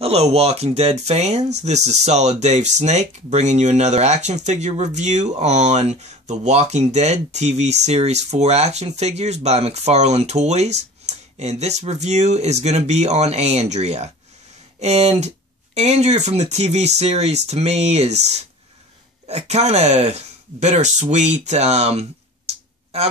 Hello Walking Dead fans, this is Solid Dave Snake bringing you another action figure review on the Walking Dead TV Series 4 action figures by McFarlane Toys. And this review is going to be on Andrea. And Andrea from the TV series to me is kind of bittersweet. I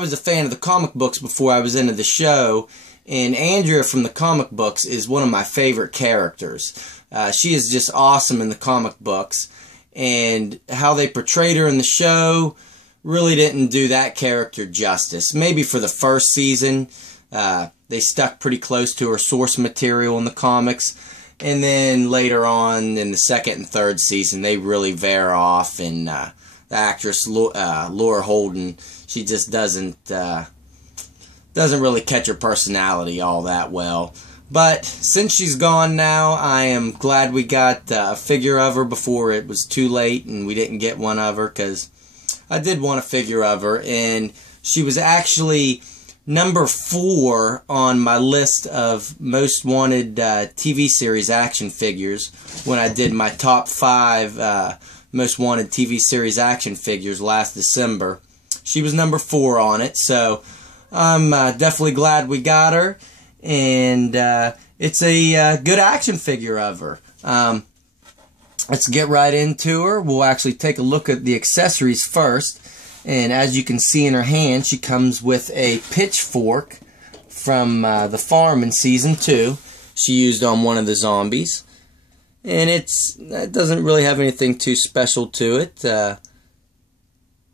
was a fan of the comic books before I was into the show. And Andrea from the comic books is one of my favorite characters. She is just awesome in the comic books. And how they portrayed her in the show really didn't do that character justice. Maybe for the first season, they stuck pretty close to her source material in the comics. And then later on in the second and third season, they really veer off. And the actress, Laura Holden, she just doesn't really catch her personality all that well. But since she's gone now, I am glad we got a figure of her before it was too late and we didn't get one of her, because I did want a figure of her, and she was actually number 4 on my list of most wanted TV series action figures when I did my top 5 most wanted TV series action figures last December. She was number 4 on it, so I'm definitely glad we got her, and it's a good action figure of her. Let's get right into her. We'll actually take a look at the accessories first, and as you can see in her hand, she comes with a pitchfork from the farm in Season 2. She used on one of the zombies, and it doesn't really have anything too special to it.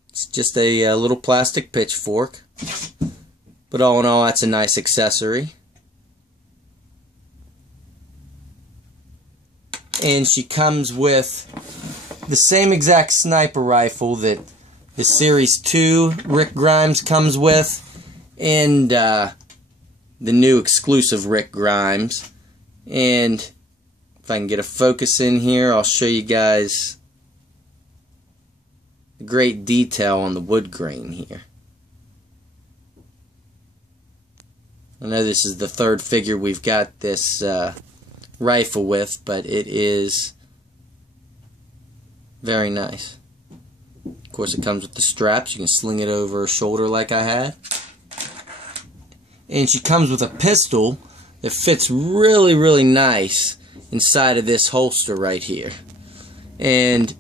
It's just a little plastic pitchfork. But all in all, that's a nice accessory. And she comes with the same exact sniper rifle that the Series 2 Rick Grimes comes with, and the new exclusive Rick Grimes. And if I can get a focus in here, I'll show you guys the great detail on the wood grain here. I know this is the third figure we've got this rifle with, but it is very nice. Of course, it comes with the straps. You can sling it over her shoulder like I had. And she comes with a pistol that fits really, really nice inside of this holster right here. And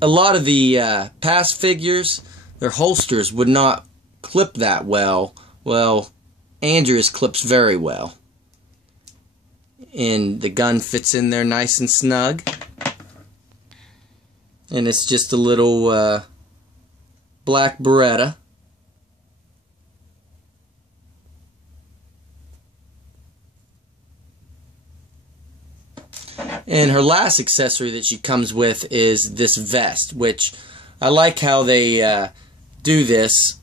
a lot of the past figures, their holsters would not clip that well. Well, Andrea's clips very well, and the gun fits in there nice and snug, and it's just a little black Beretta. And her last accessory that she comes with is this vest, which I like how they do this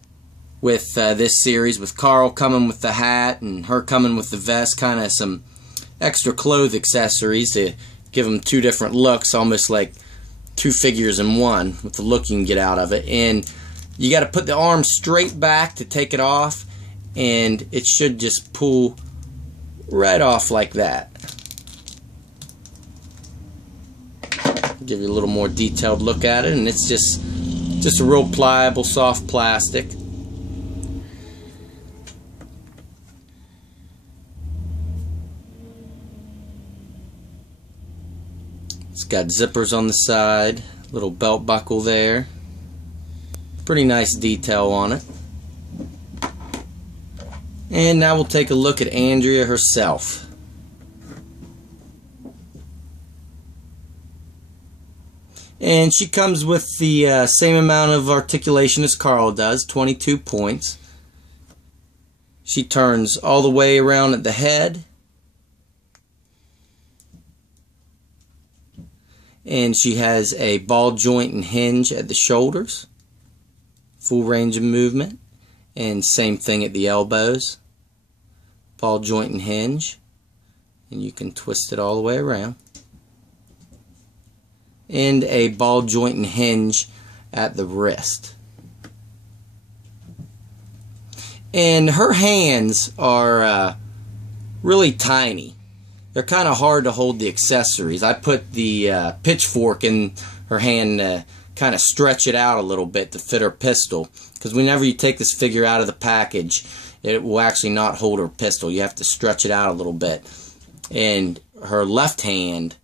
with this series, with Carl coming with the hat and her coming with the vest, kind of some extra clothes accessories to give them 2 different looks, almost like 2 figures in one with the look you can get out of it. And you got to put the arm straight back to take it off, and it should just pull right off like that. Give you a little more detailed look at it, and it's just a real pliable, soft plastic. It's got zippers on the side, little belt buckle there. Pretty nice detail on it. And now we'll take a look at Andrea herself. And she comes with the same amount of articulation as Carl does, 22 points. She turns all the way around at the head. And she has a ball joint and hinge at the shoulders. Full range of movement. And same thing at the elbows. Ball joint and hinge. And you can twist it all the way around. And a ball joint and hinge at the wrist. And her hands are really tiny. they're kind of hard to hold the accessories. I put the pitchfork in her hand to kind of stretch it out a little bit to fit her pistol, because whenever you take this figure out of the package, it will actually not hold her pistol. You have to stretch it out a little bit. And her left hand,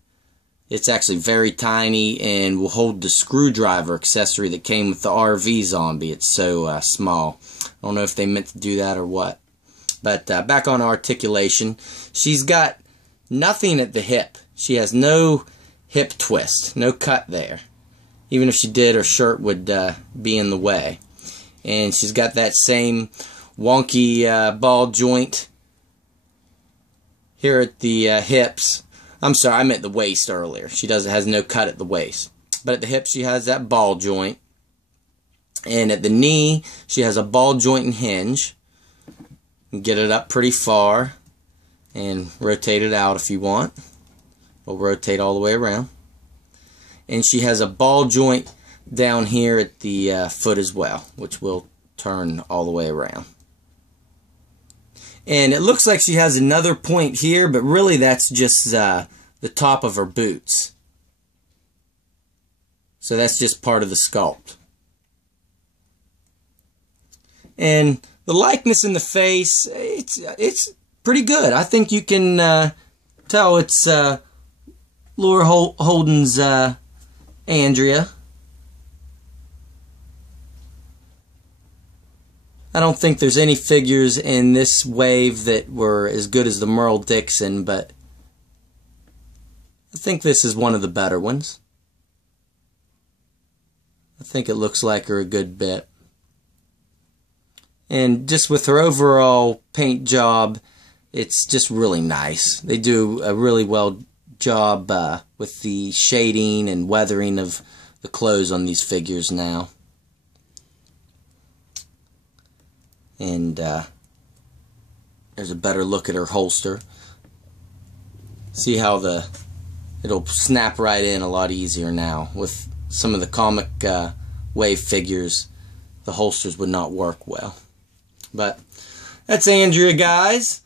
it's actually very tiny and will hold the screwdriver accessory that came with the RV zombie. It's so small. I don't know if they meant to do that or what. But back on Articulation, she's got nothing at the hip. She has no hip twist, no cut there. Even if she did, her shirt would be in the way. And she's got that same wonky ball joint here at the hips. I'm sorry, I meant the waist earlier. She has no cut at the waist. But at the hip, she has that ball joint. And at the knee, she has a ball joint and hinge. You can get it up pretty far and rotate it out if you want. We'll rotate all the way around. And she has a ball joint down here at the foot as well, which will turn all the way around. And it looks like she has another point here, but really that's just the top of her boots. So that's just part of the sculpt. And the likeness in the face, it's pretty good. I think you can tell it's Laura Holden's Andrea. I don't think there's any figures in this wave that were as good as the Merle Dixon, but I think this is one of the better ones. I think it looks like her a good bit. And just with her overall paint job, it's just really nice. They do a really well job with the shading and weathering of the clothes on these figures now. And there's a better look at her holster. See how it'll snap right in a lot easier now. With some of the comic wave figures, the holsters would not work well. But that's Andrea, guys.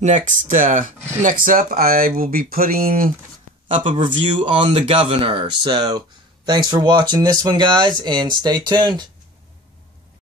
Next up, I will be putting up a review on the Governor. So thanks for watching this one, guys, and stay tuned.